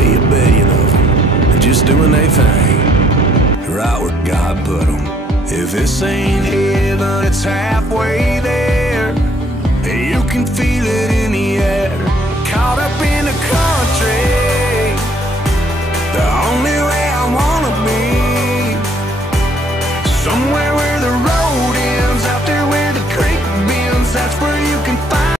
be a billion of them, just doing their thing, right where God put them. If this ain't heaven, it's halfway there. You can feel